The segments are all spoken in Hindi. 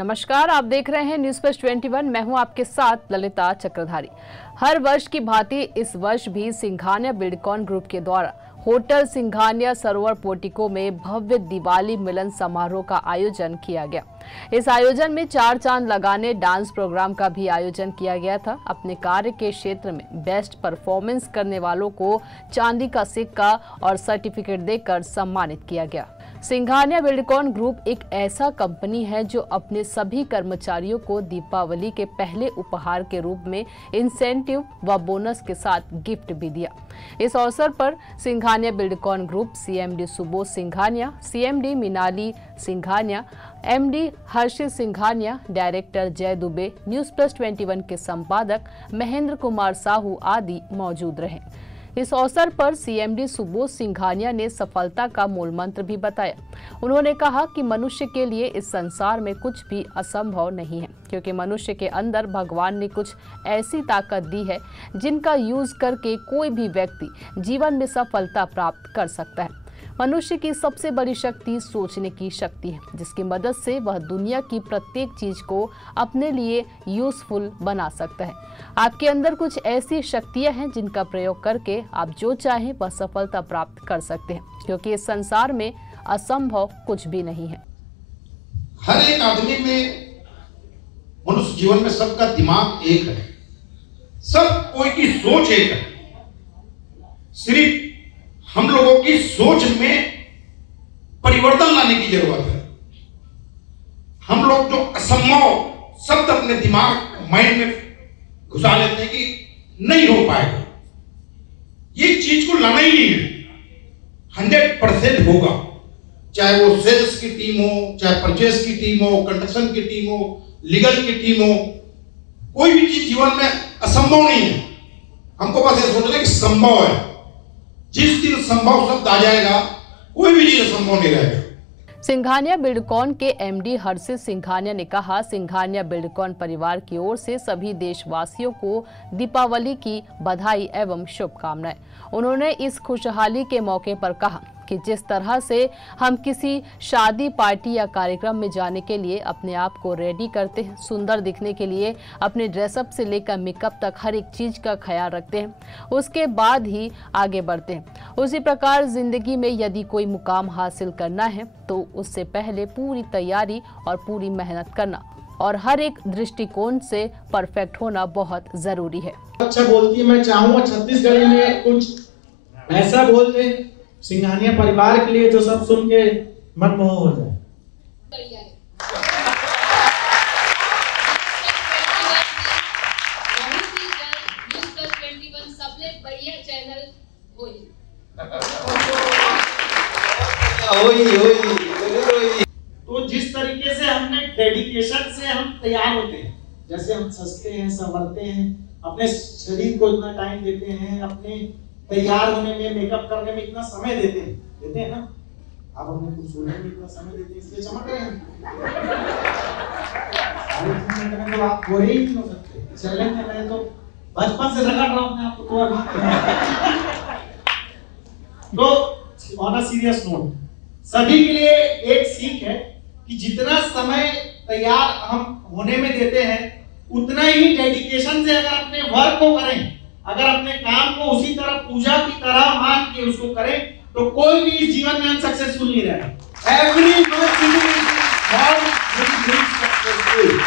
नमस्कार, आप देख रहे हैं न्यूज़ प्लस 21। मैं हूं आपके साथ ललिता चक्रधारी। हर वर्ष की भांति इस वर्ष भी सिंघानिया बिल्डकॉन ग्रुप के द्वारा होटल सिंघानिया सरोवर पोर्टिको में भव्य दिवाली मिलन समारोह का आयोजन किया गया। इस आयोजन में 4 चांद लगाने डांस प्रोग्राम का भी आयोजन किया गया था। अपने कार्य के क्षेत्र में बेस्ट परफॉर्मेंस करने वालों को चांदी का सिक्का और सर्टिफिकेट देकर सम्मानित किया गया। सिंघानिया बिल्डकॉन ग्रुप एक ऐसा कंपनी है जो अपने सभी कर्मचारियों को दीपावली के पहले उपहार के रूप में इंसेंटिव व बोनस के साथ गिफ्ट भी दिया। इस अवसर पर Singhania Buildcon group CMD Subodh Singhania, CMD Meenali Singhania, MD Harshit Singhania, director Jay Dubey, news plus 21 के संपादक महेंद्र कुमार साहू आदि मौजूद रहे। इस अवसर पर सीएमडी सुबोध सिंघानिया ने सफलता का मूल मंत्र भी बताया। उन्होंने कहा कि मनुष्य के लिए इस संसार में कुछ भी असंभव नहीं है, क्योंकि मनुष्य के अंदर भगवान ने कुछ ऐसी ताकत दी है जिनका यूज करके कोई भी व्यक्ति जीवन में सफलता प्राप्त कर सकता है। मनुष्य की सबसे बड़ी शक्ति सोचने की शक्ति है, जिसकी मदद से वह दुनिया की प्रत्येक चीज को अपने लिए यूजफुल बना सकता है। आपके अंदर कुछ ऐसी शक्तियां हैं जिनका प्रयोग करके आप जो चाहें वह सफलता प्राप्त कर सकते हैं, क्योंकि इस संसार में असंभव कुछ भी नहीं है। हर एक आदमी में, मनुष्य जीवन में सबका दिमाग एक है, सब कोई की सोच एक है। सिर्फ हम लोगों की सोच में परिवर्तन लाने की जरूरत है। हम लोग जो असंभव शब्द अपने दिमाग माइंड में घुसा लेते हैं कि नहीं हो पाएगा, ये चीज को लाना ही नहीं है। 100% होगा, चाहे वो सेल्स की टीम हो, चाहे परचेस की टीम हो, कंस्ट्रक्शन की टीम हो, लीगल की टीम हो, कोई भी चीज जीवन में असंभव नहीं है। हमको बस ये सोचना है कि संभव है। जिस दिन संभव शब्द आ जाएगा, कोई भी चीज असंभव नहीं रहेगा। सिंघानिया बिल्डकॉन के एमडी हर्षित सिंघानिया ने कहा, सिंघानिया बिल्डकॉन परिवार की ओर से सभी देशवासियों को दीपावली की बधाई एवं शुभकामनाएं। उन्होंने इस खुशहाली के मौके पर कहा कि जिस तरह से हम किसी शादी, पार्टी या कार्यक्रम में जाने के लिए अपने आप को रेडी करते हैं, सुंदर दिखने के लिए अपने ड्रेसअप से लेकर मेकअप तक हर एक चीज का ख्याल रखते हैं, उसके बाद ही आगे बढ़ते हैं, उसी प्रकार जिंदगी में यदि कोई मुकाम हासिल करना है तो उससे पहले पूरी तैयारी और पूरी मेहनत करना और हर एक दृष्टिकोण से परफेक्ट होना बहुत जरूरी है। अच्छा बोलती है, मैं चाहूंगा छत्तीसगढ़ी में कुछ ऐसा बोल दे सिंघानिया परिवार के लिए जो सब सुन के मनमोह हो जाए। तो जिस तरीके से हमने डेडिकेशन से हम तैयार होते हैं, जैसे हम सजते हैं, संवरते हैं, अपने शरीर को इतना टाइम देते हैं, अपने तैयार होने में, मेकअप करने में इतना समय देते हैं ना। आप अपने खूबसूरती में इतना समय देते हैं, इसलिए चमक रहे हैं। सारे 3 मिनट में तो आप गोरे ही नहीं हो सकते। चैलेंज में मैं तो बचपन से रगड़ रहा हूं अपने आप को, तो तो ऑन अ सीरियस नोट, सभी के लिए एक सीख है कि जितना समय तैयार हम होने में देते हैं, उतना ही डेडिकेशन से अगर अपने वर्क को करें, अगर अपने काम को उसी तरह पूजा की तरह मान के उसको करें, तो कोई भी इस जीवन में अनसक्सेसफुल नहीं रहेगा। Everyone successful.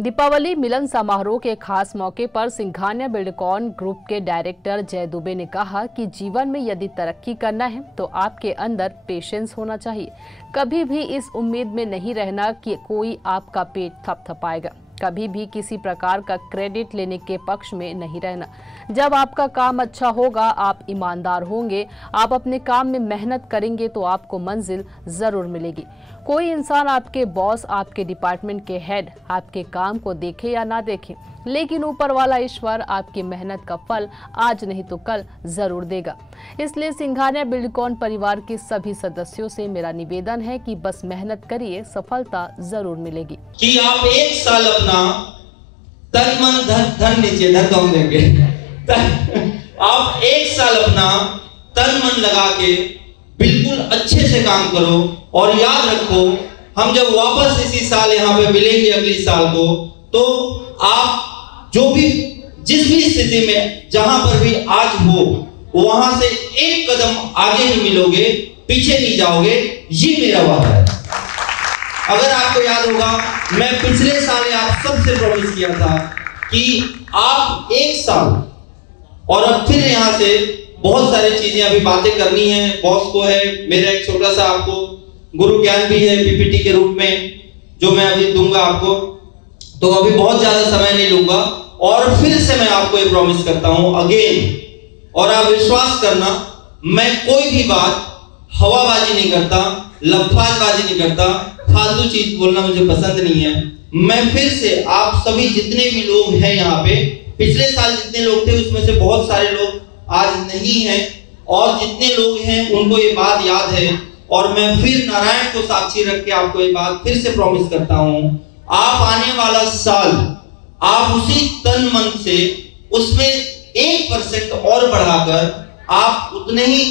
दीपावली मिलन समारोह के खास मौके पर सिंघानिया बिल्डकॉन ग्रुप के डायरेक्टर जय दुबे ने कहा कि जीवन में यदि तरक्की करना है तो आपके अंदर पेशेंस होना चाहिए। कभी भी इस उम्मीद में नहीं रहना कि कोई आपका पेट थपथपाएगा। कभी भी किसी प्रकार का क्रेडिट लेने के पक्ष में नहीं रहना। जब आपका काम अच्छा होगा, आप ईमानदार होंगे, आप अपने काम में मेहनत करेंगे तो आपको मंजिल जरूर मिलेगी। कोई इंसान, आपके बॉस, आपके डिपार्टमेंट के हेड आपके काम को देखे या ना देखे, लेकिन ऊपर वाला ईश्वर आपकी मेहनत का फल आज नहीं तो कल जरूर देगा। इसलिए सिंघानिया बिल्डकॉन परिवार के सभी सदस्यों से मेरा निवेदन है कि बस मेहनत करिए, सफलता जरूर मिलेगी। कि आप 1 साल अपना तन मन धन नीचे धन कौन देंगे आप 1 साल अपना तन मन लगा के बिल्कुल अच्छे से काम करो और याद रखो, हम जब वापस इसी साल यहाँ पे मिलेंगे अगले साल को, तो आप जो भी जिस भी स्थिति में जहां पर भी आज हो, वहां से एक कदम आगे ही मिलोगे, पीछे नहीं जाओगे, ये मेरा वादा है। अगर आपको याद होगा, मैं पिछले साल आप सबसे प्रॉमिस किया था कि आप एक साल, और अब फिर यहाँ से बहुत सारी चीजें अभी बातें करनी है, बॉस को है, मेरा एक छोटा सा आपको गुरु ज्ञान भी है पीपीटी के रूप में जो मैं अभी दूंगा आपको, तो अभी बहुत ज्यादा समय नहीं लूंगा। और फिर से मैं आपको ये प्रॉमिस करता हूं अगेन, और आप विश्वास करना, मैं कोई भी बात हवाबाजी नहीं करता, लफ्फाजबाजी नहीं करता, फालतू चीज बोलना मुझे पसंद नहीं है। मैं फिर से आप सभी जितने भी लोग हैं यहाँ पे, पिछले साल जितने लोग थे उसमें से बहुत सारे लोग आज नहीं हैं, और जितने लोग हैं उनको ये बात याद है, और मैं फिर नारायण को साक्षी रख के आपको ये बात फिर से प्रॉमिस करता हूं, आप आने वाला साल आप उसी तन मन से उसमें 1% और बढ़ाकर आप उतने ही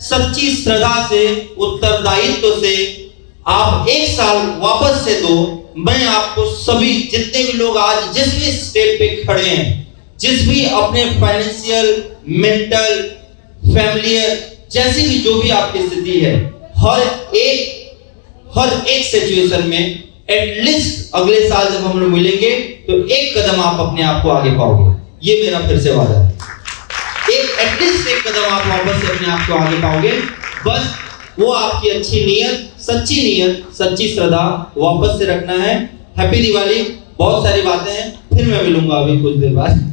सच्ची श्रद्धा से, उत्तरदायित्व से आप एक साल वापस से दो। मैं आपको सभी जितने भी लोग आज जिस भी स्टेप पे खड़े हैं, जिस भी अपने फाइनेंशियल, मेंटल, फैमिलियर, जैसी भी जो भी आपकी स्थिति है, हर एक सिचुएशन में एटलीस्ट अगले साल जब हम लोग मिलेंगे तो एक कदम आप अपने आप को आगे पाओगे, ये मेरा फिर से वादा है। एटलीस्ट एक कदम आप वापस से अपने आप को आगे पाओगे। बस वो आपकी अच्छी नीयत, सच्ची श्रद्धा वापस से रखना है। हैप्पी दिवाली। बहुत सारी बातें हैं, फिर मैं मिलूंगा अभी कुछ देर बाद।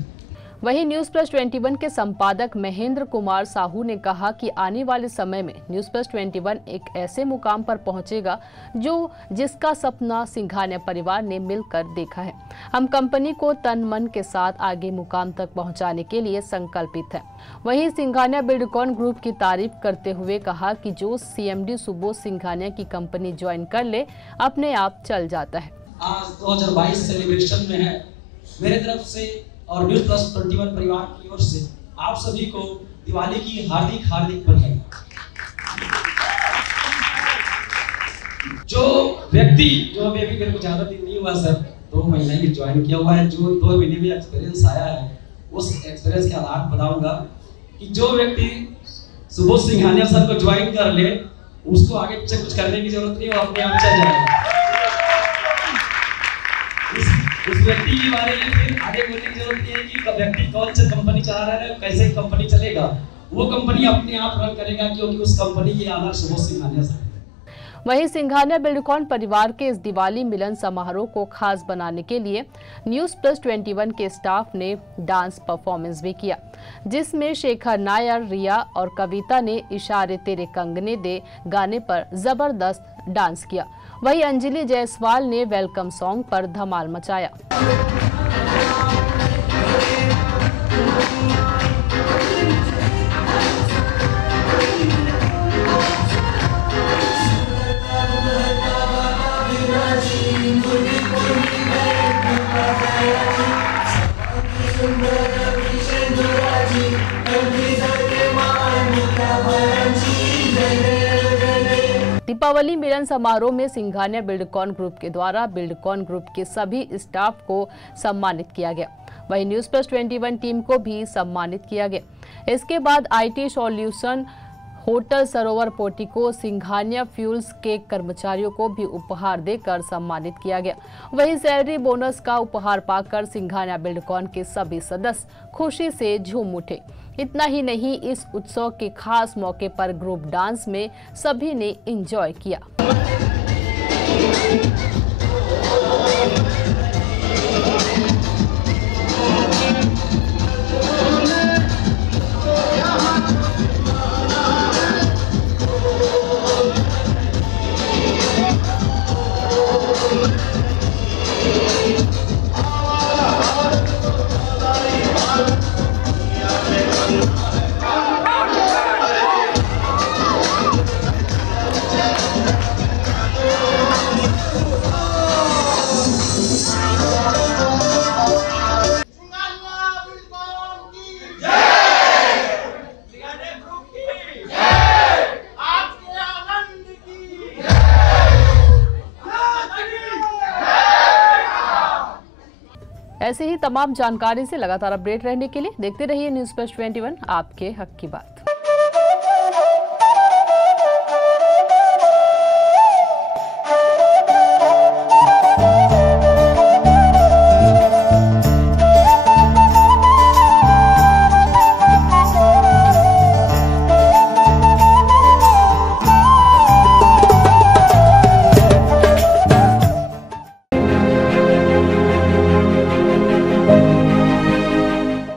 वहीं न्यूज प्लस 21 के संपादक महेंद्र कुमार साहू ने कहा कि आने वाले समय में न्यूज प्लस 21 एक ऐसे मुकाम पर पहुंचेगा जिसका सपना सिंघानिया परिवार ने मिलकर देखा है। हम कंपनी को तन मन के साथ आगे मुकाम तक पहुंचाने के लिए संकल्पित है। वहीं सिंघानिया बिल्डकॉन ग्रुप की तारीफ करते हुए कहा कि जो CMD सुबोध सिंघानिया की कंपनी ज्वाइन कर ले, अपने आप चल जाता है। आज 2022 सेलिब्रेशन में है, मेरे तरफ से और न्यूज प्लस 21 परिवार की ओर से आप सभी को दिवाली की हार्दिक बधाई। जो व्यक्ति जो अभी मेरे को ज्यादा दिन नहीं हुआ सर, 2 महीने ही ज्वाइन किया हुआ है, जो 2 महीने में एक्सपीरियंस आया है, उस एक्सपीरियंस के आधार पर बताऊंगा कि जो व्यक्ति सुबोध सिंघानिया सर को ज्वाइन कर ले, उसको आगे पीछे कुछ करने की जरूरत नहीं, वो अपने आप चल जाएगा। उस व्यक्ति के बारे में फिर आगे बोलने की जरूरत नहीं है कि व्यक्ति कौन सी कंपनी चला रहा है, कैसे कंपनी चलेगा, वो कंपनी अपने आप रन करेगा, क्योंकि उस कंपनी के आधार सुबोध सिंघानिया सर। वहीं सिंघानिया बिल्डकॉन परिवार के इस दिवाली मिलन समारोह को खास बनाने के लिए न्यूज प्लस 21 के स्टाफ ने डांस परफॉर्मेंस भी किया, जिसमें शेखर नायर, रिया और कविता ने इशारे तेरे कंगने दे गाने पर जबरदस्त डांस किया। वहीं अंजलि जायसवाल ने वेलकम सॉन्ग पर धमाल मचाया। दीपावली मिलन समारोह में सिंघानिया बिल्डकॉन ग्रुप के द्वारा बिल्डकॉन ग्रुप के सभी स्टाफ को सम्मानित किया गया। वहीं न्यूज प्लस 21 टीम को भी सम्मानित किया गया। इसके बाद IT solution, hotel Sarovar portico, Singhania fuels के कर्मचारियों को भी उपहार देकर सम्मानित किया गया। वहीं सैलरी बोनस का उपहार पाकर सिंघानिया बिल्डकॉन के सभी सदस्य खुशी से झूम उठे। इतना ही नहीं, इस उत्सव के खास मौके पर ग्रुप डांस में सभी ने एंजॉय किया। ऐसे ही तमाम जानकारी से लगातार अपडेट रहने के लिए देखते रहिए न्यूज़ प्लस 21, आपके हक की बात।